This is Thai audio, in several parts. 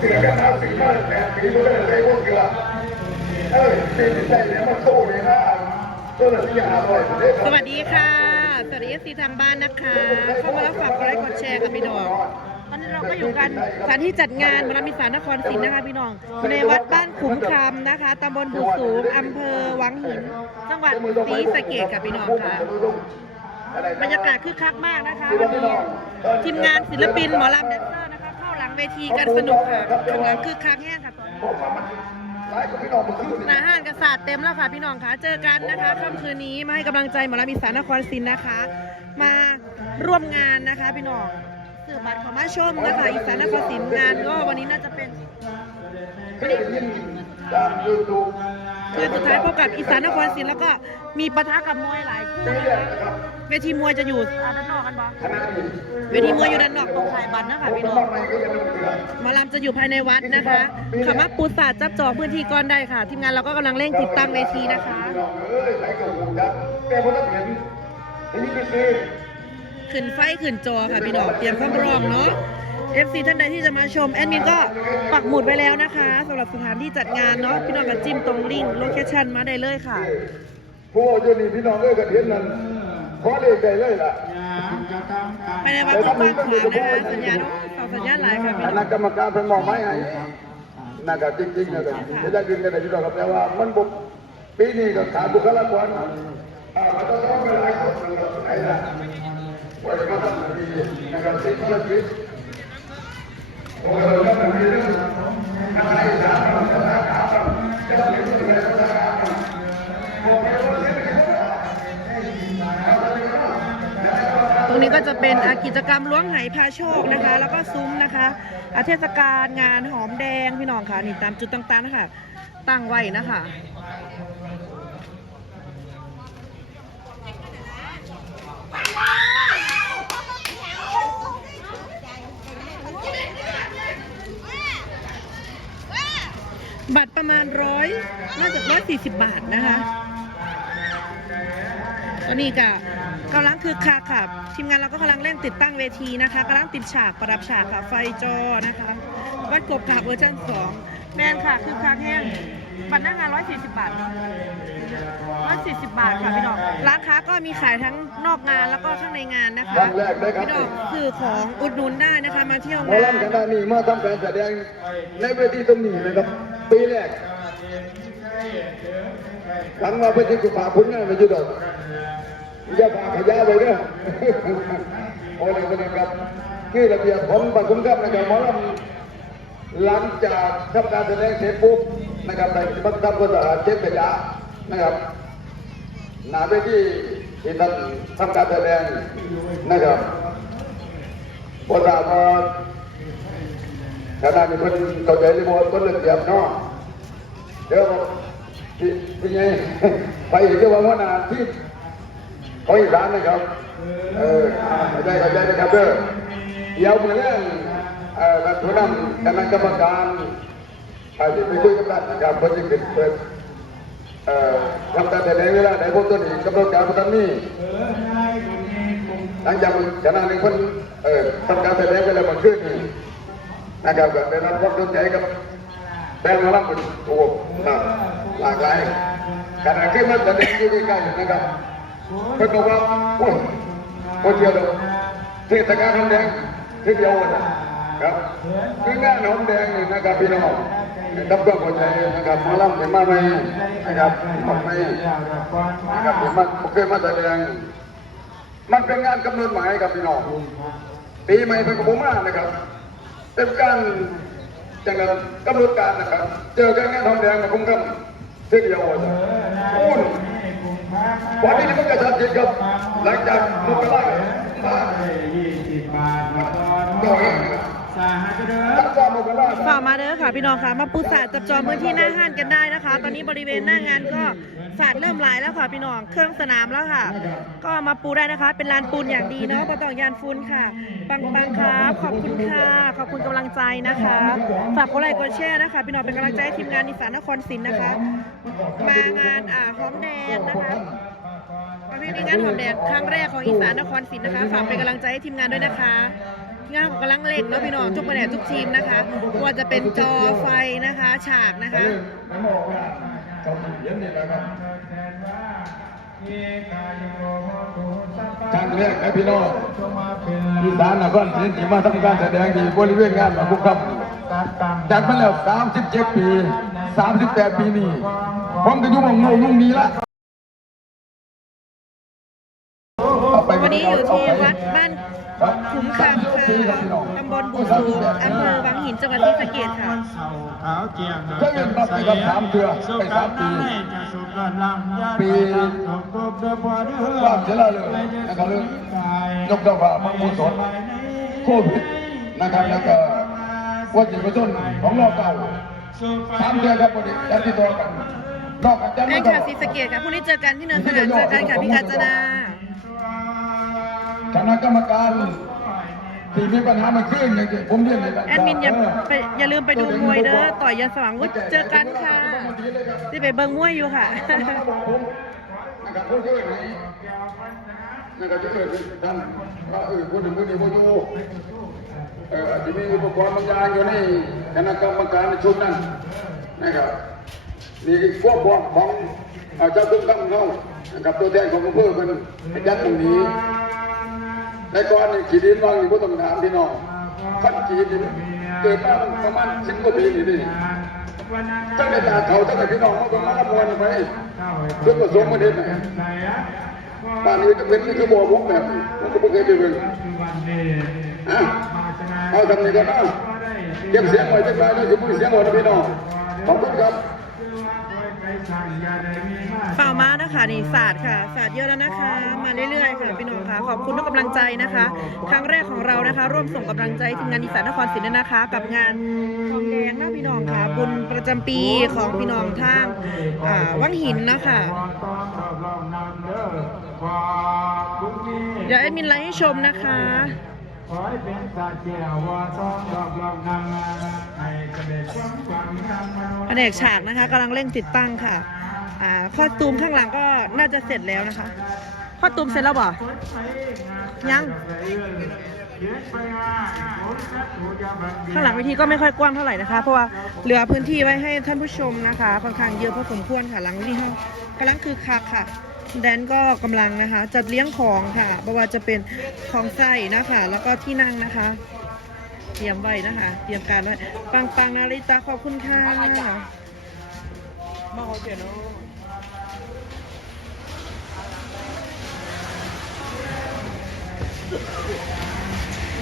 เสียกันหาสีมาแปดปีมันก็ได้พวกเกือเออปีที่ใจเนี่ยมันโซ่เลยนะตัวละสี่หาร้อยเด้สวัสดีค่ะ สวัสดีเอฟซีทางบ้านนะคะ เข้ามาแล้วฝากกดไลค์กดแชร์กับพี่น้อง ตอนนี้เราก็อยู่กันสถานที่จัดงานมรมิสารนครศรีนะคะพี่น้อง ในวัดบ้านขุมคำนะคะตำบลบุสูงอำเภอวังหิน จังหวัดศรีสะเกษกับพี่น้องค่ะบรรยากาศคึกคักมากนะคะวันนี้ทีมงานศิลปินหมอลำแดนเซอร์นะคะ เวทีกันสนุกค่ะกำลังคึกคักแห้งค่ะตอนนี้หลายคนพี่น้องมานกษัตริย์เต็มแล้วค่ะพี่น้องคะเจอกันนะคะค่ำคืนนี้มาให้กำลังใจหมอลำอีสานนครศรีนะคะ มาร่วมงานนะคะพี่น้องซื้อบัตรเข้ามาชมนะคะอีสานนครศรีงานก็วันนี้น่าจะเป็น คยได้ยินตามยูทูบคืนสุดท้ายพบกับอีสานนครศรีแล้วก็มีปะทะกับมวยหลายคู่เรื่อยๆนะครับเวทีมวยจะอยู่อ่าด้านนอกกันปะขณะนี้เวทีมวยอยู่ด้านนอกตรงขายบัตรนะคะพี่น้องทำไมก็ยังไม่เดือดหมอลำจะอยู่ภายในวัดนะคะคำว่าปูศาสตร์จับจองพื้นที่ก่อนได้ค่ะ ทีมงานเราก็กำลังเร่งติดตั้งเวทีนะคะพี่น้องเอ้ยไหนก็หูจักแต่พอต้องเห็นอันนี้ก็คือขึ้นไฟขึ้นจอค่ะพี่น้องเตรียมความพร้อมเนาะ FC ท่านใดที่จะมาชม แอดมินก็ปักหมุดไว้แล้วนะคะสำหรับสถานที่จัดงานเนาะพี่น้องก็จิ้มตรงลิงก์โลเคชั่นมาได้เลยค่ะผู้อยู่นี่พี่น้องเอ้ยก็เห็นนั่นขอเรียกใจเลยล่ะภายในวัดก็กว้างขวางนะคะสัญญาณเสาสัญญาณหลายค่ะพี่คน้องณะกรรมการเพิ่นมองไม้ให้นะครับจริงๆนะครับจะได้ยินกันได้พี่น้องครับแต่ว่ามันบ่ปีนี้ก็ขาดบุคลากรอ่ามันต้องต้องเป็นหลายคนนะครับไหนล่ะว่าจะมาทำดีนะครับสิ่งที่เราคิด ตรงนี้ก็จะเป็นกิจกรรมล้วงไหพาโชคนะคะ แล้วก็ซุ้มนะคะอะเทศกาลงานหอมแดงพี่น้องค่ะนี่ตามจุดต่างๆนะคะตั้งไว้นะคะ บัตรประมาณร้อยน่าจะร้อยสี่สิบบาทนะคะตอนนี้ก็กำลังคือคักค่ะ ทีมงานเราก็กำลังเร่งติดตั้งเวทีนะคะกำลังติดฉากประดับฉากค่ะ ไฟจอนะคะวัดกบขาเวอร์ชันสองแมนค่ะ คือคักแห้งบัตรหน้างาน140บบาทเนาะ140บบาทค่ะพี่น้องร้านค้าก็มีขายทั้งนอกงานแล้วก็ข้างในงานนะคะ พี่น้องคือของอุดหนุนได้นะคะมาเที่ยวหมองานลำคณะนี้มาทำการแสดงในเวทีตรงนี้นะครับ ปีแรกหลังมาเพื่อที่จะฝากผลงานไปอยุดอกอย่าฝากขยะไปเด้อโอ้ยคนนี้ครับคือระเบียบของปัจจุบันนะครับหมอลำหลังจากทำการแสดงเสร็จปุ๊บนะครับในบังคับก็จะเช็ดขยะนะครับหนาไปที่ที่ท่านทำการแสดงนะครับพอทราบว่า ขณะนี้เพิ่นเข้าใจรีโมทต้นเรื่องเตรียมเนาะเดี๋ยวบอกพี่พี่ไงไปอีกเรื่องว่าหัวหน้าที่ของอีสานนะครับเออเข้าใจเข้าใจนะครับเด้อเดี๋ยวมือแรกเอ่อท่านผู้นำคณะกรรมการอาจจะไปคุยกับท่านนะครับเพื่อจะเปิดเอ่อทำการแสดงเวลาไหนพวกตัวนี้กำหนดการพวกท่านนี่หลังจากชนะหนึ่งคนเอ่อทำการแสดงไปแล้วมันขึ้นนี่ นะครับก็ได้รับความสนใจกับแฟนหมาลัเป็นโอ้ครับหลากหลายขณะที่มันแสดงอยู่ใกล้ๆนะครับเพิ่นบอกว่าโอ้ยคนเดียวเดียวเทศกาลน้ำแดงที่เดียวนะครับคืองานน้ำแดงนี่นะครับพี่น้องกับเครื่อใจนะครับมาล่ำเป็นมาใหมนะครับมาใหมนะครับเป็นมาเคยมาแสดงมันเป็นงานกำหนดหมายครับพี่น้องปีใหม่เป็นกระผมมานะครับ เป็นการจังนั้นกำหนดการนะครับ เจอกันงานทองแดงกับคุ้มคำเสียเดียวเลยพูดวันนี้มันกระชับจิตครับหลังจากมุกกะลามาต่อเองนะครับตั้งใจมุกกะลามาเด้อค่ะพี่น้องค่ะ มาปูสาจับจองพื้นที่หน้าห้านกันได้นะคะ ตอนนี้บริเวณหน้างานก็ สาดเริ่มหลายแล้วค่ะพี่น้อง เครื่องสนามแล้วค่ะ ก็มาปูได้นะคะ เป็นลานปูนอย่างดีเนาะปตองยานฟูนค่ะ ปังปังครับขอบคุณค่ะ ขอบคุณกำลังใจนะคะ ฝากกดไลค์กดแชร์นะคะ พี่น้องเป็นกำลังใจให้ทีมงานนิสานนครศรีนะคะ มางานอ่าหอมแดงนะคะประเพณีงานหอมแดงครั้งแรกของอีสานนครศรีนะคะ ฝากเป็นกำลังใจให้ทีมงานด้วยนะคะงานของกำลังเล่นเนาะพี่น้องทุกแผนกทุกทีมนะคะไม่ว่าจะเป็นจอไฟนะคะ ฉากนะคะ กว่าเจ้าเย็นนี่นะครับทางแรกนะพี่น้องอีสานนครศรีที่มาทำการแสดงที่บริเวณงานหลวงปู่ครับจัดมาแล้ว 37 ปี 38 ปีนี่ผมก็อยู่หมองโน่นมุ่งนี้ละเอาไปวันนี้อยู่ที่วัดบ้านครับขุมคำค่ะตำบลบุสูงอำเภอวังหินจังหวัดศรีสะเกษค่ะขาวเจียงก็ยังรับไปกับสามเทือไปสามปี สุกลำยาปีสมบูรณ์เดือบเดือรอบเสร็จแล้วเลยนะครับเรื่องยกดอกว่าพระมูสดโควิดนะครับแล้วก็วัจิตประชนของรอบเก่าสามเดือนครับวันนี้จัดที่ตัวกันนอกจากจัดแม่ไม่งต่อค่ะศรีสะเกษค่ะพรุ่งนี้เจอกันที่เนินสนามเจอกันค่ะพี่กาญจนาคณะกรรมการที่มีปัญหามันขึ้นอย่างที่ผมเรียนในการแอดมินอย่าไปอย่าลืมไปดูมวยเด้อต่อยยาสว่างวุฒิเจอกันค่ะ ที่ไปเบิ่งมวยอยู่ค่ะนะครับเพื่อนๆนี้นะครับจะเกิดท่านว่าเออคนหนึ่งคนนี้โมยูเอออาจจะมีอุปกรณ์บางอย่างอยู่ในคณะกรรมการชุดนั้นนะครับนี่ควบคุมของเจ้าตุ้มตั้งเขานะครับตัวแทนของอำเภอเป็นยัดตรงนี้แต่ก่อนนี่ขีดินว่างอยู่บนต้นถามพี่น้องขั้นขีดินเกิดมาประมาณสิบกว่าปีนี่ ตั้งแต่ตาเขาตั้งแต่พี่น้องเขาต้องมาละมวนไปจุดประสงค์มันเด็นไหมบ้านนี้จะเป็นนี่คือบ่อผมแบบนี้ผมก็ไม่เคยไปเป็นอะเอาทำนี่ก็ได้เก็บเสียงไว้จะได้แล้วจะพูดเสียงหมดนะพี่น้องขอบคุณครับ เปล่ามานะคะนี่ศาสตร์ค่ะศาสตร์เยอะแล้วนะคะ มาเรื่อยๆค่ะพี่น้องค่ะ ขอบคุณทุกกำลังใจนะคะ ครั้งแรกของเรานะคะ ร่วมส่งกำลังใจทีมงานอีสานนครศรีด้วยนะคะ กับงานทองแดงนะพี่น้องค่ะ บุญประจำปีของพี่น้องทางอ่าวังหินนะคะเดี๋ยวแอดมินไลฟ์ให้ชมนะคะ ขอให้เป็นสาเจียวอทองดอกลองนำให้เสด็จความความงามมโนแผนกฉากนะคะกำลังเร่งติดตั้งค่ะ อ่าข้อตูมข้างหลังก็น่าจะเสร็จแล้วนะคะข้อตูมเสร็จแล้วบ่ ยัง ข้างหลังเวทีก็ไม่ค่อยกว้างเท่าไหร่นะคะ เพราะว่าเหลือพื้นที่ไว้ให้ท่านผู้ชมนะคะค่อนข้างเยอะพอสมควรค่ะหลังเวทีห้องกำลังคือคักค่ะ แดนก็กำลังนะคะ จัดเลี้ยงของค่ะไม่ว่าจะเป็นของใส่นะคะ แล้วก็ที่นั่งนะคะ เตรียมไว้นะคะ เตรียมการไว้ปังปังๆนาริตาขอบคุณค่ะมาโอเคเนาะ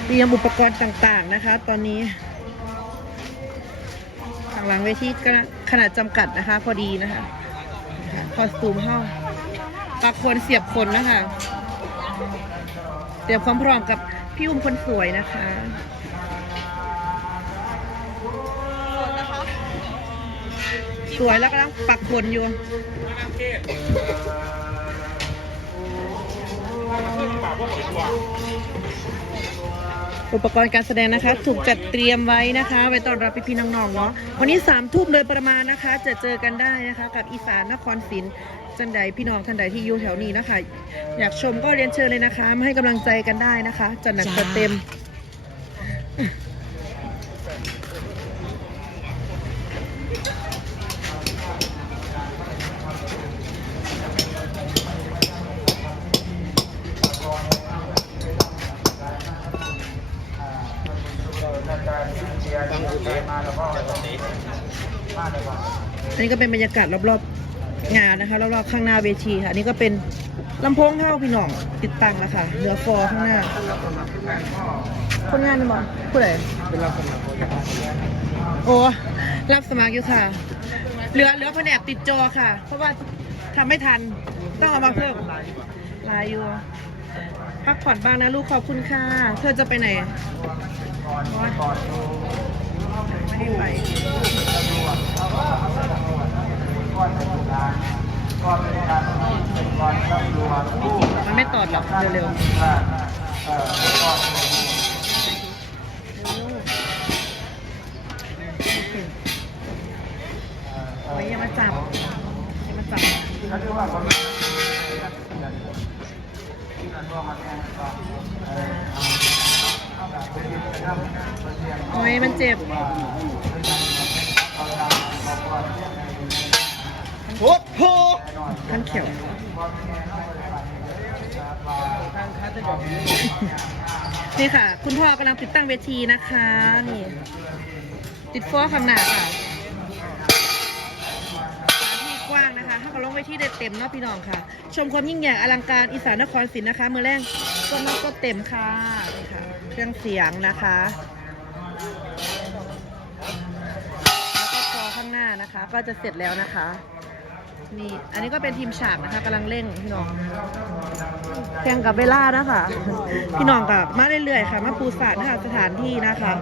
เตรียมอุปกรณ์ต่างๆนะคะ ตอนนี้ทางหลังเวทีขนาดจำกัดนะคะ พอดีนะคะคอสตูมเข้า ปากคนเสียบคนนะคะเตรียมความพร้อมกับพี่อุ้มคนสวยนะคะสวยแล้วก็ต้องปักขนอยู่ อุปกรณ์การแสดงนะคะ ถูกจัดเตรียมไว้นะคะ ไว้ต้อนรับพี่ๆน้องๆเนาะวันนี้สามทุ่มโดยประมาณนะคะ จะเจอกันได้นะคะ กับอีสานนครศรีจันใดพี่น้องท่านใดที่อยู่แถวนี้นะคะ อยากชมก็เรียนเชิญเลยนะคะมาให้กำลังใจกันได้นะคะจัดหนักจัดเต็ม นี้ก็เป็นบรรยากาศรอบๆงานนะคะรอบๆข้างหน้าเวทีค่ะอันนี้ก็เป็นลำโพงเท่าพี่น้องติดตั้งแล้วค่ะเหลือฟอข้างหน้า คนงานนี่บอผู้ใดโอ้รับสมัครอยู่ค่ะ เหลือเหลือแผนกติดจอค่ะ เพราะว่าทำไม่ทันต้องเอามาเพิ่มลายอยู่พักผ่อนบ้างนะลูกขอบคุณค่ะ เธอจะไปไหนไม่ได้ไป มันไม่ตอดหรอกเร็วๆโอ้ยอย่ามาจับอย่ามาจับโอ้ยมันเจ็บโอ้โหทั้งเขียว นี่ค่ะ คุณพ่อกำลังติดตั้งเวทีนะคะ นี่ ติดฟอข้างหน้าค่ะสถานที่กว้างนะคะถ้าเขาลงเวทีได้เต็มเนาะพี่น้องค่ะ ชมความยิ่งใหญ่อลังการอีสานนครศรีนะคะ มือแรกก็นอกก็เต็มค่ะนี่ค่ะ เครื่องเสียงนะคะแล้วก็ฟอข้างหน้านะคะ ก็จะเสร็จแล้วนะคะ นี่ อันนี้ก็เป็นทีมฉากนะคะกำลังเร่งพี่น้องแข่งกับเวลานะคะพี่น้องกับมาเรื่อยๆค่ะมาปูสาดนะคะสถานที่นะคะ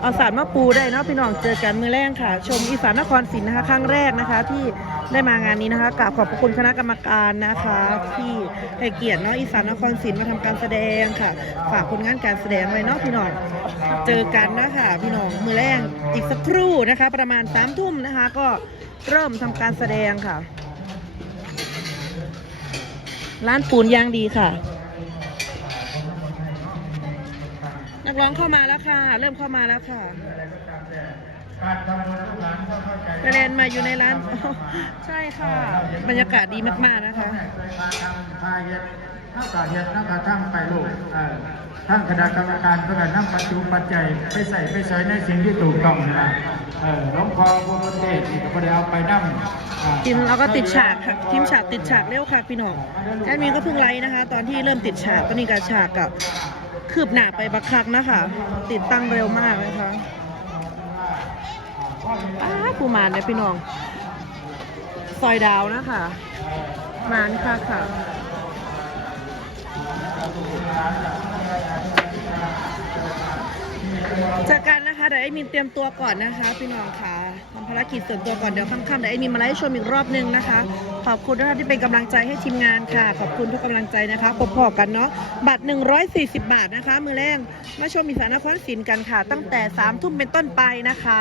เอาสาดมาปูได้เนาะพี่น้องเจอกันมือแรกค่ะ ชมอีสานนครศรีนะคะ ครั้งแรกนะคะ ที่ได้มางานนี้นะคะกราบขอบพระคุณคณะกรรมการนะคะ ที่ให้เกียรติเนาะอีสานนครศรีมาทำการแสดงค่ะ ฝากผลงานการแสดงไว้เนาะพี่น้องเจอกันนะคะพี่น้องมือแรกอีกสักครู่นะคะ ประมาณสามทุ่มนะคะก็เริ่มทำการแสดงค่ะ ร้านปูนยางดีค่ะ นักร้องเข้ามาแล้วค่ะ เริ่มเข้ามาแล้วค่ะกรทำงานลูกหลานก็เข้าใจไปเรียนมาอยู่ในร้าน ใช่ค่ะ บรรยากาศดีมากๆนะคะพาทำพาเห็ดเท่ากับเฮ็ดเท่างไปลูกเออ ทั้งคณะกรรมการเพื่อนำปัจจุปัจจัยไปใส่ไปใส่ในสิ่งที่ถูกต้องนะเออหลวงพ่อพระเทศนี่ก็บ่ได้เอาไปนำกินแล้วก็ติดฉากค่ะทีมฉากติดฉากเร็วค่ะพี่น้องแอดมินก็เพิ่งไลฟ์นะคะ ตอนที่เริ่มติดฉากตอนนี้ก็ฉากกับคืบหน้าไปบักคักนะคะ ติดตั้งเร็วมากเลยค่ะป้าผู้มานเนี่ยพี่น้องซอยดาวนะคะมานค่ะค่ะ ไอ้มินเตรียมตัวก่อนนะคะ พี่น้องค่ะทำภารกิจส่วนตัวก่อนเดี๋ยวค่ำๆเดี๋ยวไอ้มินมาไลฟ์ชมอีกรอบนึงนะคะ ขอบคุณนะคะที่เป็นกำลังใจให้ทีมงานค่ะ ขอบคุณทุกกำลังใจนะคะพบๆกันเนาะบัตร 140 บาทนะคะ มือแรกมาชมอีสานนครศรีกันค่ะ ตั้งแต่3ทุ่มเป็นต้นไปนะคะ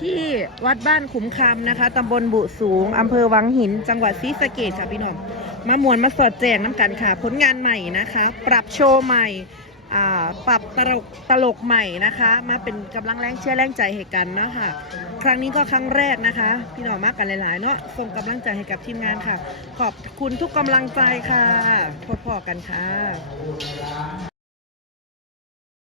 ที่วัดบ้านขุมคำนะคะตำบลบุสูงอำเภอวังหิน จังหวัดศรีสะเกษค่ะพี่น้องมามวนมาสอดแจงน้ำกันค่ะ ผลงานใหม่นะคะ ปรับโชว์ใหม่ ปรับตลกตลกใหม่นะคะ มาเป็นกำลังแรงเชื่อแรงใจให้กันเนาะค่ะ ครั้งนี้ก็ครั้งแรกนะคะ พี่น้องมากกันหลายๆ เนาะส่งกำลังใจให้กับทีมงานค่ะ ขอบคุณทุกกำลังใจค่ะพอๆกันค่ะ